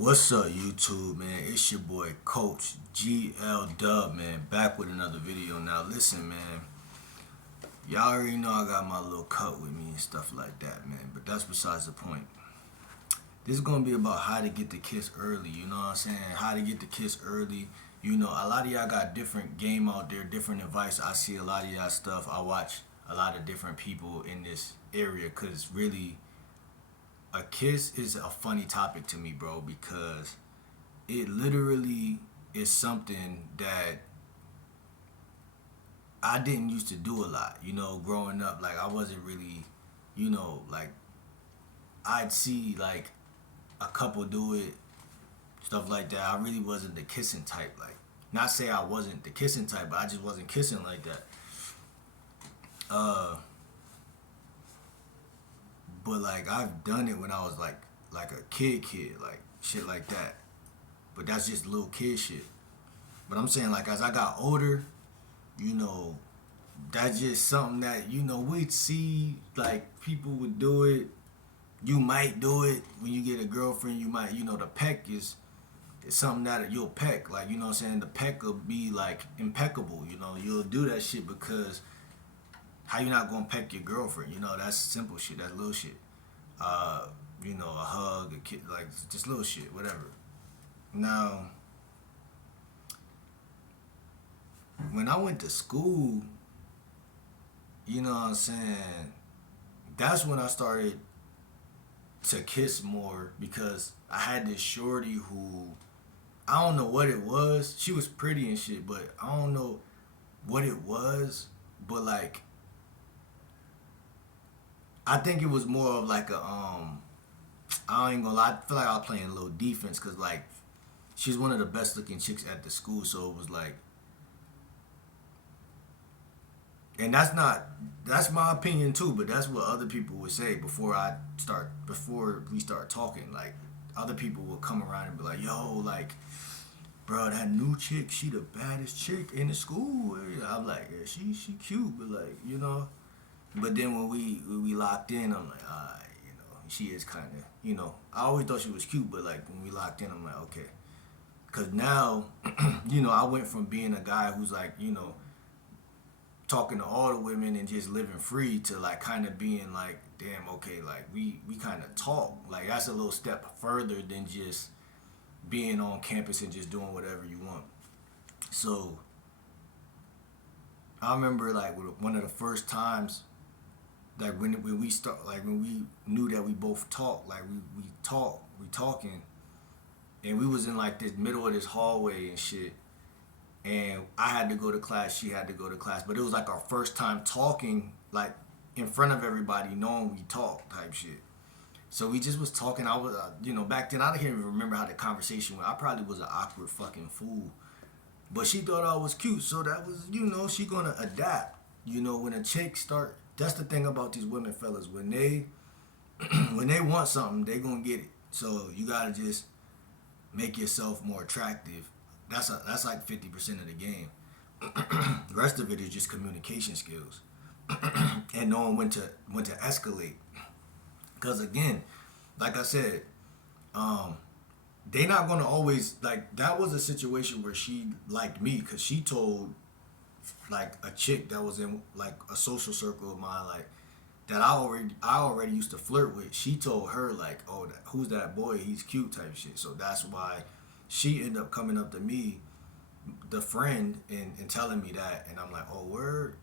What's up, YouTube, man? It's your boy, Coach GL Dub, man. Back with another video. Now, listen, man. Y'all already know I got my little cut with me and stuff like that, man. But that's besides the point. This is gonna be about how to get the kiss early. You know what I'm saying? How to get the kiss early. You know, a lot of y'all got different game out there, different advice. I see a lot of y'all stuff. I watch a lot of different people in this area, cause really, a kiss is a funny topic to me, bro, because it literally is something that I didn't used to do a lot. You know, growing up, like I wasn't really, like I'd see like a couple do it, stuff like that. I really wasn't the kissing type. Like, not say I wasn't the kissing type, but I just wasn't kissing like that. Uh, but like I've done it when I was like a kid, like shit like that. But that's just little kid shit. But I'm saying like as I got older, you know, that's just something that we'd see like people would do it. You might do it when you get a girlfriend. You might, the peck is something that you'll peck. Like, you know what I'm saying? The peck will be like impeccable. You know, you'll do that shit because how you not gonna peck your girlfriend? You know, that's simple shit. That's little shit. Uh, a hug, a kid, like just little shit, whatever. Now, when I went to school, you know what I'm saying? That's when I started to kiss more because I had this shorty who I don't know what it was. She was pretty and shit, but I don't know what it was. But like, I think it was more of like I ain't gonna lie. I feel like I was playing a little defense because like she's one of the best looking chicks at the school, so it was like, and that's my opinion too, but that's what other people would say before we start talking. Like other people will come around and be like, yo, like, bro, that new chick, she the baddest chick in the school area. I'm like, yeah, she cute, but like, but then when we locked in, I'm like, alright, she is kind of, I always thought she was cute, but like when we locked in, I'm like, okay. Cause now, I went from being a guy who's like, talking to all the women and just living free to like kind of being like, damn, okay, like we kind of talk. Like that's a little step further than just being on campus and just doing whatever you want. So I remember like one of the first times, like when we start, like when we knew that we both talked, like we talking, and we was in like this middle of this hallway and shit, and I had to go to class, she had to go to class, but it was like our first time talking, like in front of everybody, knowing we talk type shit. So we just was talking. I was, back then I didn't even remember how the conversation went. I probably was an awkward fucking fool, but she thought I was cute, so that was, she gonna adapt. When a chick start, that's the thing about these women, fellas. When they when they want something, they gonna get it. So you gotta just make yourself more attractive. That's like 50% of the game. The rest of it is just communication skills and knowing when to escalate. Cause again, like I said, they not gonna always like. That was a situation where she liked me because she told like a chick that was in like a social circle of mine, like that I already used to flirt with. She told her like, oh, who's that boy? He's cute type shit. So that's why she ended up coming up to me, the friend, and telling me that, and I'm like, oh, word.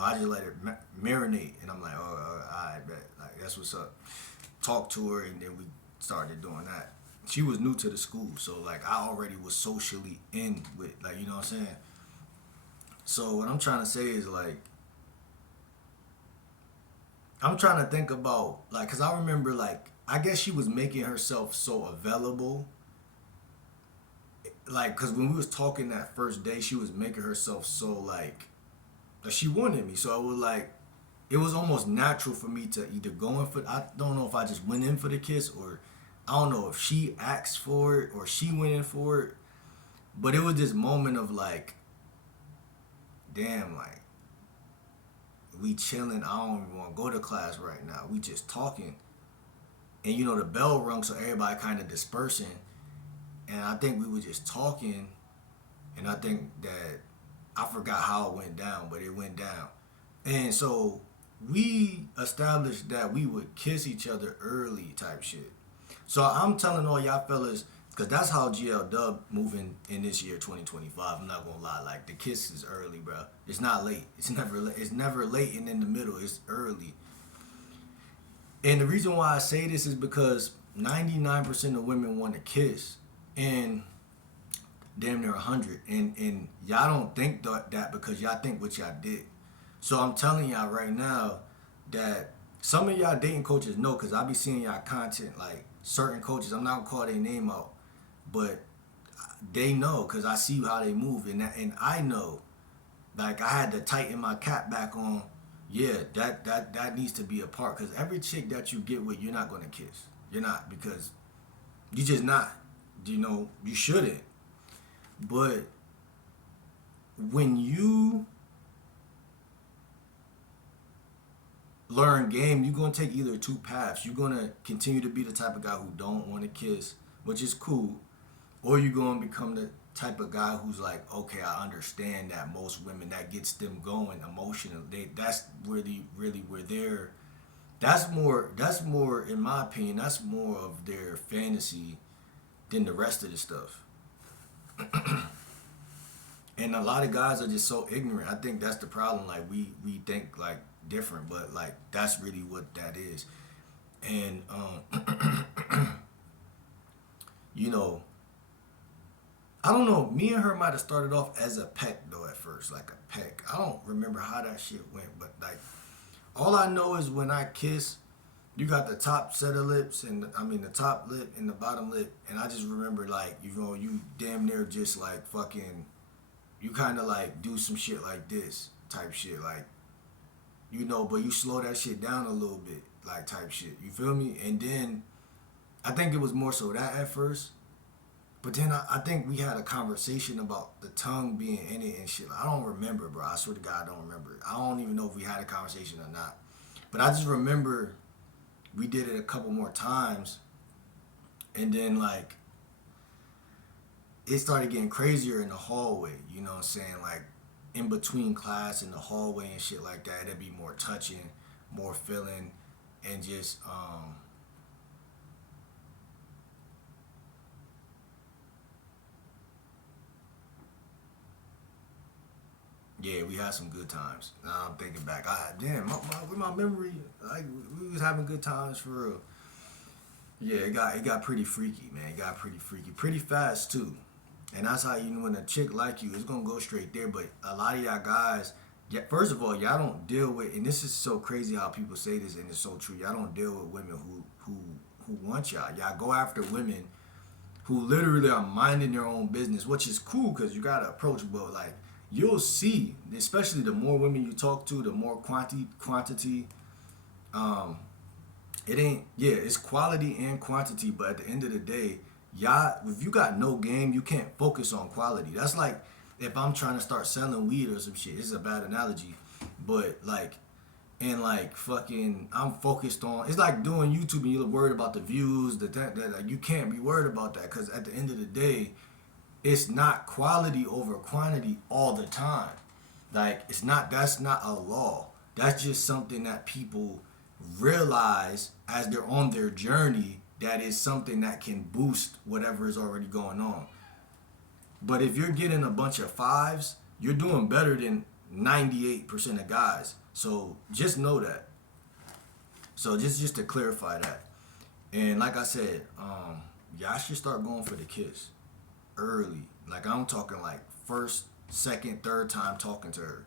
I just let it marinate, and I'm like, oh, I bet, like that's what's up. Talk to her, and then we started doing that. She was new to the school, so like I already was socially in with, like, you know what I'm saying. So what I'm trying to say is like, I'm trying to think about like, cause I remember like, I guess she was making herself so available, like, cause when we was talking that first day, she was making herself so like she wanted me. So it was like, it was almost natural for me to either go in for. I don't know if I just went in for the kiss, or I don't know if she asked for it or she went in for it. But it was this moment of like, damn, like we chilling. I don't even want to go to class right now. We just talking, and the bell rung, so everybody kind of dispersing. and I think we were just talking, and I think that I forgot how it went down, but it went down. And so we established that we would kiss each other early type shit. So I'm telling all y'all fellas, because that's how GL Dub moving in this year 2025. I'm not gonna lie, like the kiss is early, bro. It's not late. It's never late. It's never late and in the middle. It's early. And the reason why I say this is because 99% of women want to kiss, and damn near 100, and y'all don't think that because y'all think what y'all did. So I'm telling y'all right now that some of y'all dating coaches know, because I be seeing y'all content, like certain coaches, I'm not gonna call their name out, but they know because I see how they move, and I know, like I had to tighten my cap back on. Yeah, that needs to be a part, because every chick that you get with, you're not gonna kiss. You're not, because you just not. You know, you shouldn't. But when you learn game, you're gonna take either two paths. You're gonna continue to be the type of guy who don't want to kiss, which is cool, or you're gonna become the type of guy who's like, okay, I understand that most women, that gets them going emotionally. That's really where they're. That's more. That's more, in my opinion. That's more of their fantasy than the rest of the stuff. And a lot of guys are just so ignorant. I think that's the problem. Like we think like different, but like that's really what that is. And you know, I don't know. Me and her might have started off as a peck though at first, like a peck. I don't remember how that shit went, but like all I know is when I kiss, you got the top set of lips, and I mean the top lip and the bottom lip, and I just remember like, you know, you damn near just like fucking, you kind of like do some shit like this type shit, like, you know, but you slow that shit down a little bit, like type shit. You feel me? And then I think it was more so that at first, but then I think we had a conversation about the tongue being in it and shit. I don't remember, bro. I swear to God, I don't remember. I don't even know if we had a conversation or not. But I just remember we did it a couple more times, and then like it started getting crazier in the hallway, you know what I'm saying? Like in between class in the hallway and shit like that, it'd be more touching, more feeling, and just yeah, we had some good times. Now I'm thinking back, damn, with my memory, like we was having good times for real. Yeah, it got pretty freaky, man. It got pretty freaky, pretty fast too. And that's how, you know, when a chick like you, it's gonna go straight there. But a lot of y'all guys, yeah, first of all, y'all don't deal with, and this is so crazy how people say this, and it's so true. Y'all don't deal with women who want y'all. Y'all go after women who literally are minding their own business, which is cool because you gotta approach. But like you'll see, especially the more women you talk to, the more quantity. Um, it ain't, yeah, it's quality and quantity, but at the end of the day, y'all, if you got no game, you can't focus on quality. That's like if I'm trying to start selling weed or some shit. It's a bad analogy, but like, and like fucking, I'm focused on. It's like doing YouTube and you're worried about the views, that like, you can't be worried about that because at the end of the day, it's not quality over quantity all the time. Like it's not. That's not a law. That's just something that people realize as they're on their journey. That is something that can boost whatever is already going on. But if you're getting a bunch of fives, you're doing better than 98% of guys. So just know that. So just to clarify that. And like I said, y'all should start going for the kiss early. Like I'm talking like first, second, third time talking to her.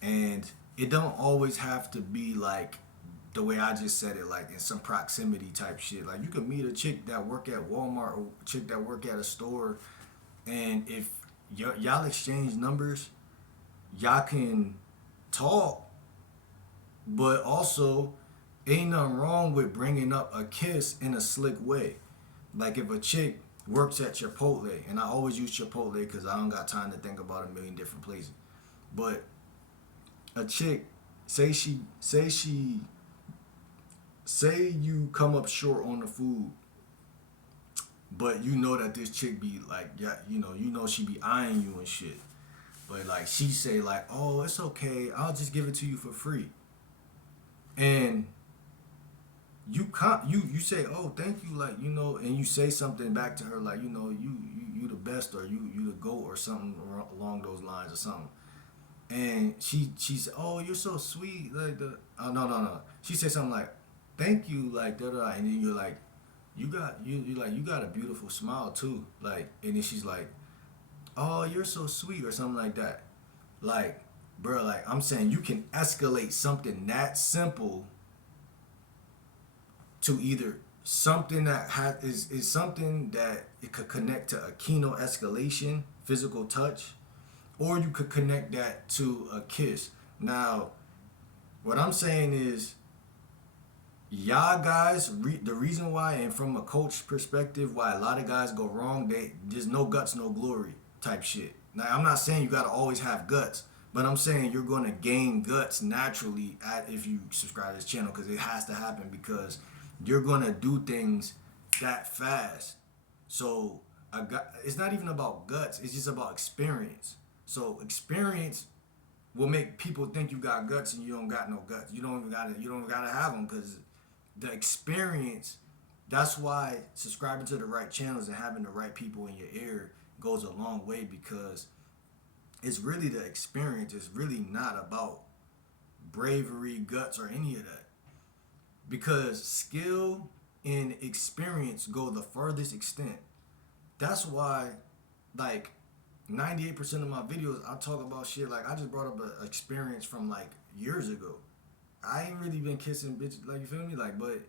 And it don't always have to be like the way I just said it, like in some proximity type shit. Like you could meet a chick that work at Walmart or a chick that work at a store, and if y'all exchange numbers, y'all can talk, but also ain't nothing wrong with bringing up a kiss in a slick way. Like if a chick works at Chipotle, and I always use Chipotle because I don't got time to think about a million different places, but a chick say you come up short on the food, but you know that this chick be like, yeah, you know she be eyeing you and shit. But like she say like, oh, it's okay, I'll just give it to you for free. And you say, oh, thank you, like, and you say something back to her like, you the best, or you the goat, or something along those lines or something. And she said, oh, you're so sweet, like the oh, no, she said something like, thank you, like da da, and then you're like, you like, you got a beautiful smile too, like, and then she's like, oh, you're so sweet, or something like that. Like, bro, like, I'm saying, you can escalate something that simple to either something that is something that it could connect to a kino escalation, physical touch, or you could connect that to a kiss. Now, what I'm saying is, y'all guys, the reason why, and from a coach perspective, why a lot of guys go wrong, there's no guts, no glory type shit. Now, I'm not saying you gotta always have guts, but I'm saying you're gonna gain guts naturally if you subscribe to this channel, because it has to happen, because you're gonna do things that fast. So it's not even about guts, it's just about experience. So experience will make people think you got guts and you don't got no guts. You don't gotta have them, because the experience. That's why subscribing to the right channels and having the right people in your ear goes a long way, because it's really the experience. It's really not about bravery, guts, or any of that, because skill and experience go the furthest extent. That's why, like, 98% of my videos, I talk about shit. Like, I just brought up an experience from like years ago. I ain't really been kissing bitches, like, you feel me? Like, but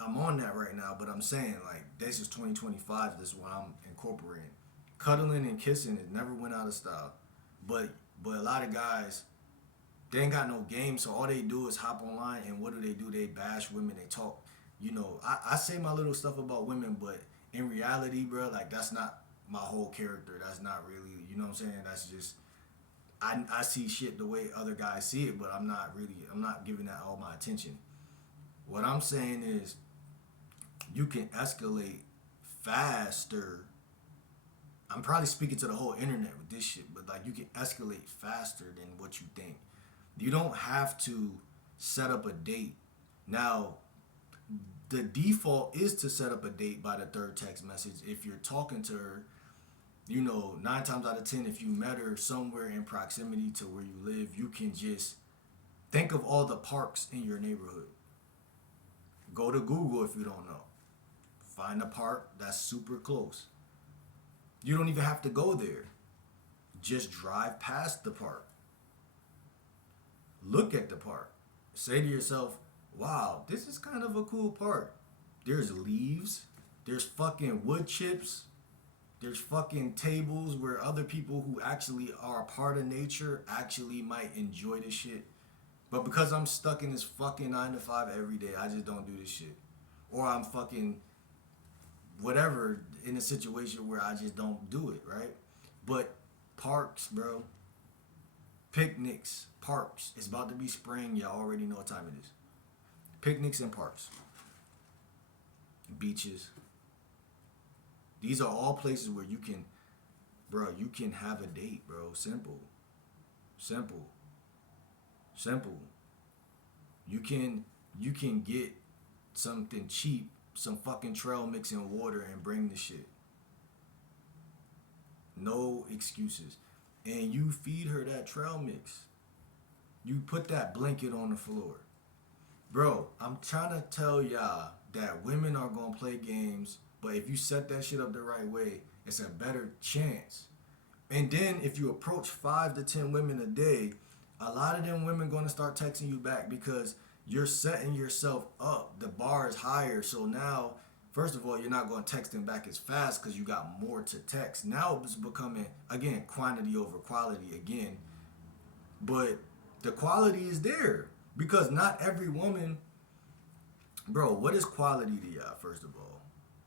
I'm on that right now. But I'm saying, like, this is 2025. This is what I'm incorporating. Cuddling and kissing, it never went out of style. But but a lot of guys, they ain't got no game, so all they do is hop online, and what do? They bash women. They talk. I say my little stuff about women, but in reality, bro, like, that's not my whole character. That's not really, you know what I'm saying? That's just, I see shit the way other guys see it, but I'm not giving that all my attention. What I'm saying is, you can escalate faster. I'm probably speaking to the whole internet with this shit, but like, you can escalate faster than what you think. You don't have to set up a date. Now, the default is to set up a date by the third text message. If you're talking to her, 9 times out of 10, if you met her somewhere in proximity to where you live, you can just think of all the parks in your neighborhood. Go to Google if you don't know. Find a park that's super close. You don't even have to go there. Just drive past the park. Look at the park. Say to yourself, wow, this is kind of a cool park. There's leaves. There's fucking wood chips. There's fucking tables where other people who actually are a part of nature actually might enjoy this shit. But because I'm stuck in this fucking 9 to 5 every day, I just don't do this shit. Or I'm fucking whatever in a situation where I just don't do it, right? But parks, bro. Picnics, parks. It's about to be spring. Y'all already know what time it is. Picnics and parks. Beaches. These are all places where you can have a date, bro. Simple. Simple. Simple. You can get something cheap, some fucking trail mix and water, and bring the shit. No excuses. And you feed her that trail mix. You put that blanket on the floor. Bro, I'm trying to tell y'all that women are gonna play games, but if you set that shit up the right way, it's a better chance. And then if you approach 5 to 10 women a day, a lot of them women gonna start texting you back, because you're setting yourself up. The bar is higher. So now, first of all, you're not gonna text them back as fast because you got more to text. Now it's becoming, again, quantity over quality again. But the quality is there, because not every woman, bro, what is quality to y'all, first of all?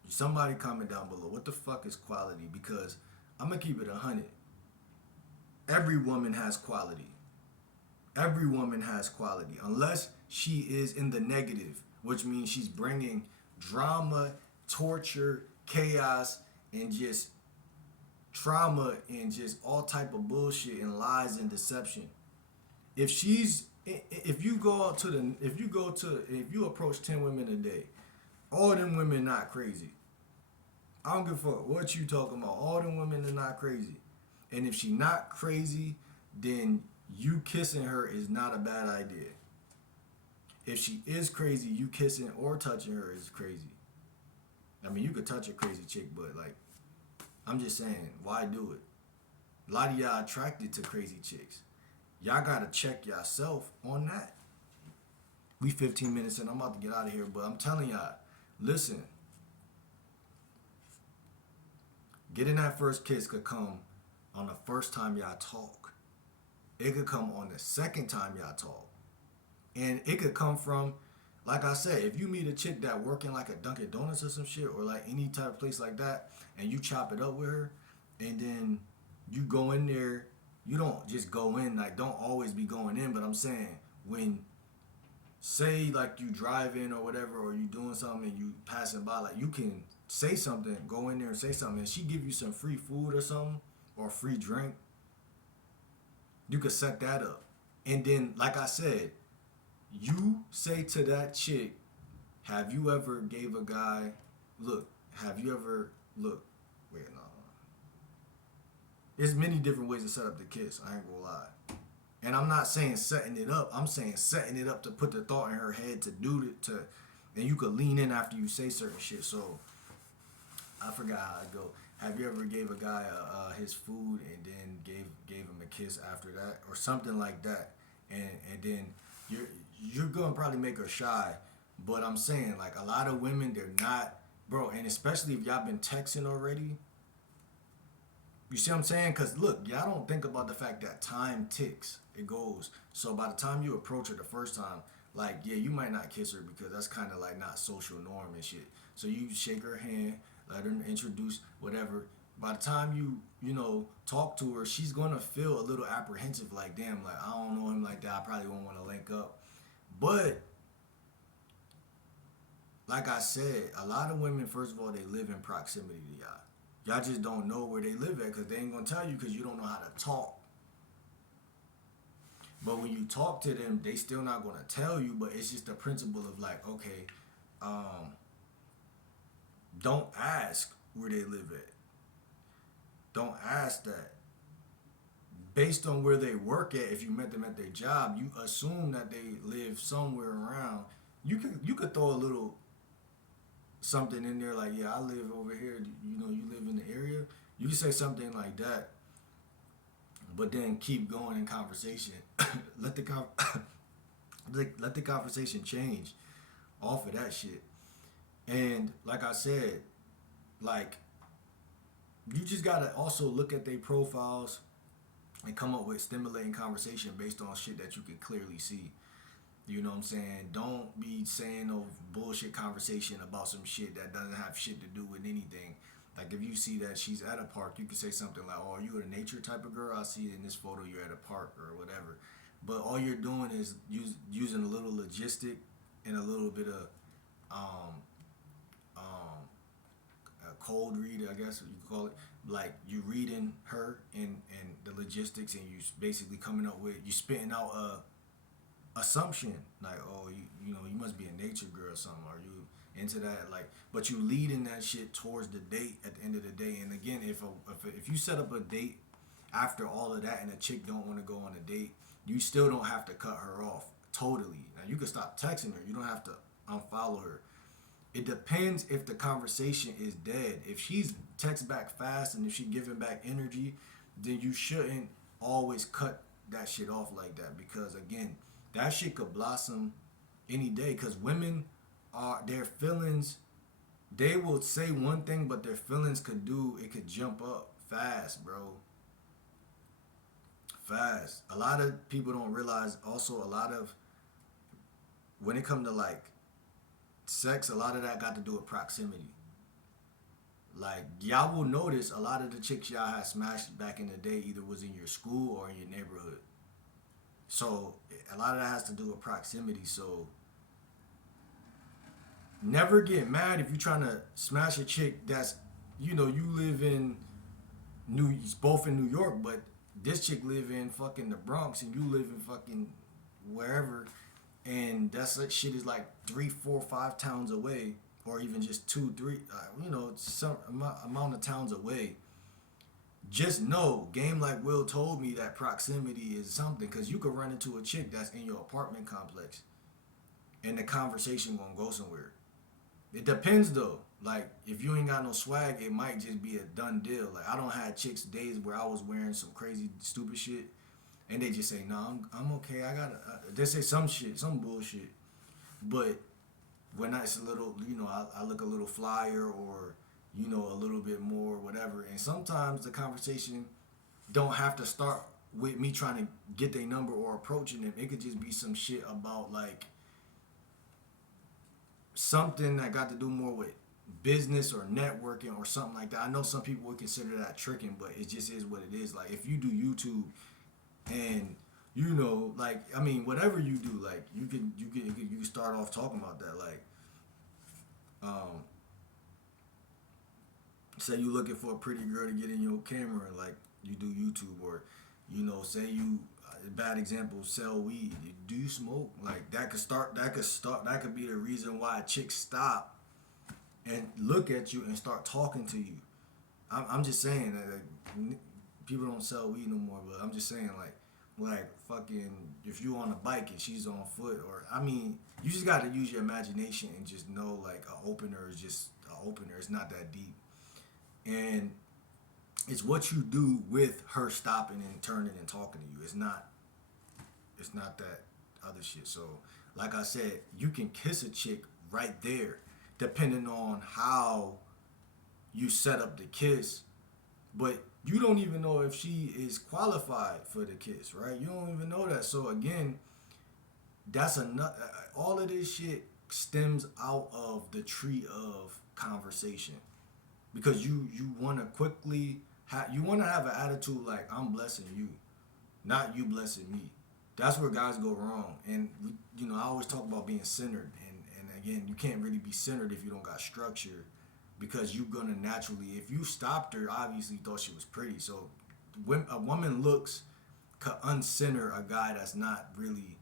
Somebody comment down below. What the fuck is quality? Because I'm going to keep it 100. Every woman has quality. Every woman has quality. Unless she is in the negative, which means she's bringing drama, torture, chaos and just trauma and just all type of bullshit and lies and deception. If she's if you go out to the if you approach 10 women a day, all them women not crazy. I don't give a fuck what you talking about. All them women are not crazy. And if she not crazy, then you kissing her is not a bad idea. If she is crazy, you kissing or touching her is crazy. I mean, you could touch a crazy chick, but like, I'm just saying, why do it? A lot of y'all attracted to crazy chicks. Y'all gotta check yourself on that. We 15 minutes in, I'm about to get out of here, but I'm telling y'all, listen, getting that first kiss could come on the first time y'all talk. It could come on the second time y'all talk. And it could come from, like I said, if you meet a chick that working like a Dunkin' Donuts or some shit, or like any type of place like that, and you chop it up with her, and then you go in there, you don't just go in, like don't always be going in, but I'm saying when, say like you driving or whatever, or you doing something and you passing by, like you can say something, go in there and say something, and she give you some free food or something, or free drink, you could set that up. And then, like I said, you say to that chick, have you ever gave a guy, look, have you ever, look, wait, no. There's many different ways to set up the kiss, I ain't gonna lie. And I'm not saying setting it up, I'm saying setting it up to put the thought in her head to do it, and you could lean in after you say certain shit. So, I forgot how it go. Have you ever gave a guy his food and then gave him a kiss after that, or something like that, and then you're gonna probably make her shy, but I'm saying like a lot of women, they're not, bro, and especially if y'all been texting already. You see what I'm saying? Cause look, y'all don't think about the fact that time ticks. It goes. So by the time you approach her the first time, like yeah, you might not kiss her because that's kind of like not social norm and shit. So you shake her hand, let her introduce whatever. By the time you know talk to her, she's gonna feel a little apprehensive. Like damn, like I don't know him like that. I probably won't want to link up. But like I said, a lot of women, first of all, they live in proximity to y'all. Y'all just don't know where they live at because they ain't gonna tell you because you don't know how to talk. But when you talk to them, they still not gonna tell you. But it's just the principle of like, okay, um, don't ask where they live at. Don't ask that. Based on where they work at, if you met them at their job, you assume that they live somewhere around. You could throw a little something in there like, yeah, I live over here. You know, you live in the area. You can say something like that, but then keep going in conversation. let the con- let the conversation change off of that shit. And like I said, like you just gotta also look at their profiles and come up with stimulating conversation based on shit that you can clearly see. You know what I'm saying? Don't be saying no bullshit conversation about some shit that doesn't have shit to do with anything. Like if you see that she's at a park, you can say something like, "Oh, are you a nature type of girl? I see in this photo you're at a park or whatever." But all you're doing is using a little logistic and a little bit of um, um, a cold read, I guess you could call it. Like you reading her and the logistics, and you basically coming up with you spitting out a assumption like, oh, you know, you must be a nature girl or something. Are you into that? Like, but you leading that shit towards the date at the end of the day. And again, if you set up a date after all of that and a chick don't want to go on a date, you still don't have to cut her off totally. Now you can stop texting her. You don't have to unfollow her. It depends if the conversation is dead. If she's text back fast and if she's giving back energy, then you shouldn't always cut that shit off like that, because again, that shit could blossom any day, because women are their feelings, they will say one thing but their feelings could jump up fast, bro. Fast. A lot of people don't realize also, a lot of when it comes to like sex, a lot of that got to do with proximity. Like y'all will notice a lot of the chicks y'all had smashed back in the day either was in your school or in your neighborhood. So a lot of that has to do with proximity. So never get mad if you're trying to smash a chick that's, you live in both in New York, but this chick live in fucking the Bronx and you live in fucking wherever, and that's like shit is like 3, 4, 5 towns away, or even just 2, 3, some amount of towns away. Just know, game like Will told me that proximity is something, because you could run into a chick that's in your apartment complex, and the conversation gonna go somewhere. It depends though. Like if you ain't got no swag, it might just be a done deal. Like I don't have chicks days where I was wearing some crazy stupid shit, and they just say, "No, I'm okay. I got to." They say some shit, some bullshit. But when it's a little, I look a little flyer, or a little bit more whatever. And sometimes the conversation don't have to start with me trying to get their number or approaching them. It could just be some shit about like something that got to do more with business or networking or something like that. I know some people would consider that tricking, but it just is what it is. Like if you do YouTube and like I mean whatever you do, like you can start off talking about that. Like um say you looking for a pretty girl to get in your camera, like you do YouTube, or say you bad example, sell weed. Do you smoke? Like that could be the reason why a chick stop and look at you and start talking to you. I'm just saying that like, people don't sell weed no more, but I'm just saying like fucking if you on a bike and she's on foot, or I mean you just got to use your imagination and just know like a opener is just a opener. It's not that deep, and it's what you do with her stopping and turning and talking to you. It's not that other shit. So like I said, you can kiss a chick right there, depending on how you set up the kiss, but you don't even know if she is qualified for the kiss, right? You don't even know that. So again, that's another. All of this shit stems out of the tree of conversation, because you want to quickly you want to have an attitude like I'm blessing you, not you blessing me. That's where guys go wrong. And I always talk about being centered, and again, you can't really be centered if you don't got structure, because you're gonna naturally, if you stopped her, obviously you thought she was pretty. So when a woman looks could uncenter a guy that's not really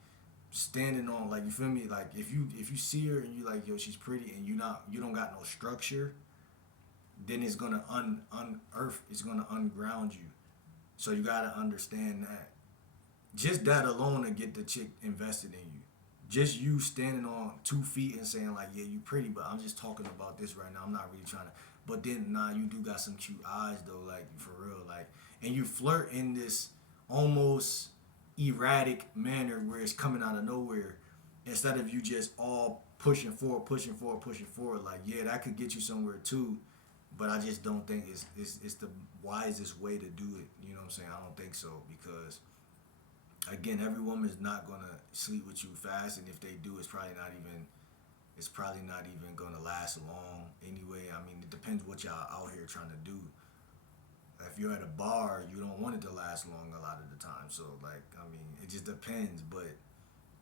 standing on, like, you feel me, like if you see her and you like, yo, she's pretty, and you don't got no structure, then it's gonna unearth, it's gonna unground you. So you gotta understand that. Just that alone to get the chick invested in you. Just you standing on 2 feet and saying like, yeah, you pretty, but I'm just talking about this right now. I'm not really trying to. But then, nah, you do got some cute eyes though, like for real, like, and you flirt in this almost erratic manner where it's coming out of nowhere, instead of you just all pushing forward, pushing forward, pushing forward. Like, yeah, that could get you somewhere too, but I just don't think it's the wisest way to do it. You know what I'm saying? I don't think so, because again, every woman is not gonna sleep with you fast, and if they do, it's probably not even gonna last long anyway. I mean, it depends what y'all out here trying to do. If you're at a bar, you don't want it to last long a lot of the time. So like, I mean, it just depends. But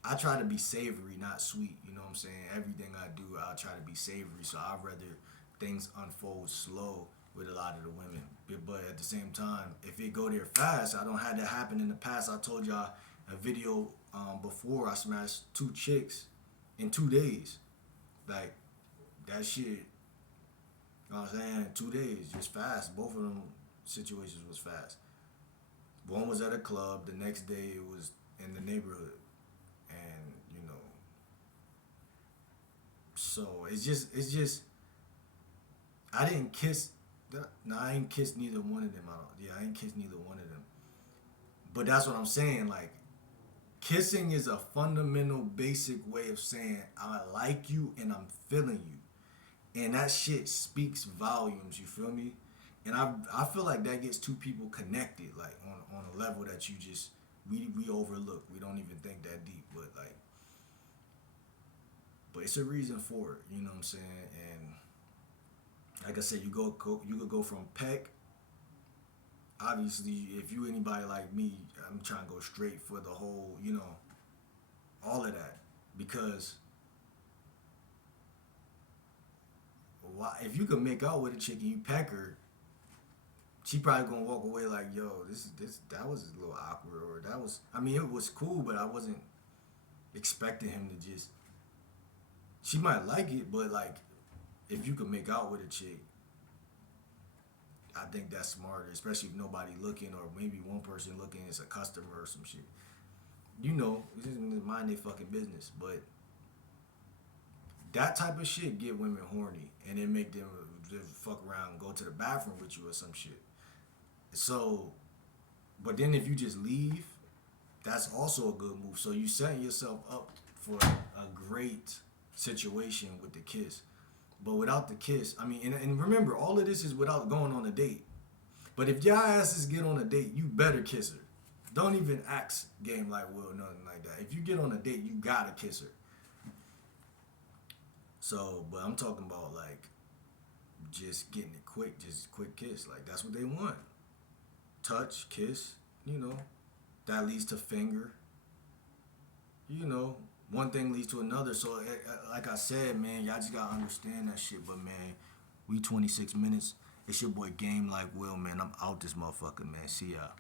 I try to be savory, not sweet. You know what I'm saying? Everything I do, I'll try to be savory. So I'd rather things unfold slow with a lot of the women. But at the same time, if it go there fast, I don't have that happen in the past. I told y'all a video before, I smashed 2 chicks in 2 days. Like that shit, you know what I'm saying? 2 days, just fast. Both of them situations was fast. One was at a club. The next day it was in the neighborhood, and so it's just I didn't kiss. No, I ain't kissed neither one of them. I ain't kissed neither one of them. But that's what I'm saying. Like, kissing is a fundamental, basic way of saying I like you and I'm feeling you, and that shit speaks volumes. You feel me? And I feel like that gets two people connected, like on a level that you just we overlook. We don't even think that deep, but it's a reason for it. You know what I'm saying? And like I said, you could go from peck. Obviously, if you anybody like me, I'm trying to go straight for the whole, all of that, because why, if you could make out with a chick and you peck her, she probably gonna walk away like, yo, this that was a little awkward, or that was. I mean, it was cool, but I wasn't expecting him to just. She might like it, but like, if you could make out with a chick, I think that's smarter, especially if nobody looking, or maybe one person looking is a customer or some shit. You know, it's just mind their fucking business, but that type of shit get women horny, and it make them just fuck around and go to the bathroom with you or some shit. So, but then if you just leave, that's also a good move. So you setting yourself up for a great situation with the kiss. But without the kiss, I mean, and remember, all of this is without going on a date. But if y'all asses get on a date, you better kiss her. Don't even ask game like Will, nothing like that. If you get on a date, you gotta kiss her. So, but I'm talking about like just getting it quick, just quick kiss. Like that's what they want. Touch, kiss, you know. That leads to finger. You know, one thing leads to another. So, like I said, man, y'all just gotta understand that shit. But man, we 26 minutes. It's your boy Game Like Will, man. I'm out this motherfucker, man. See y'all.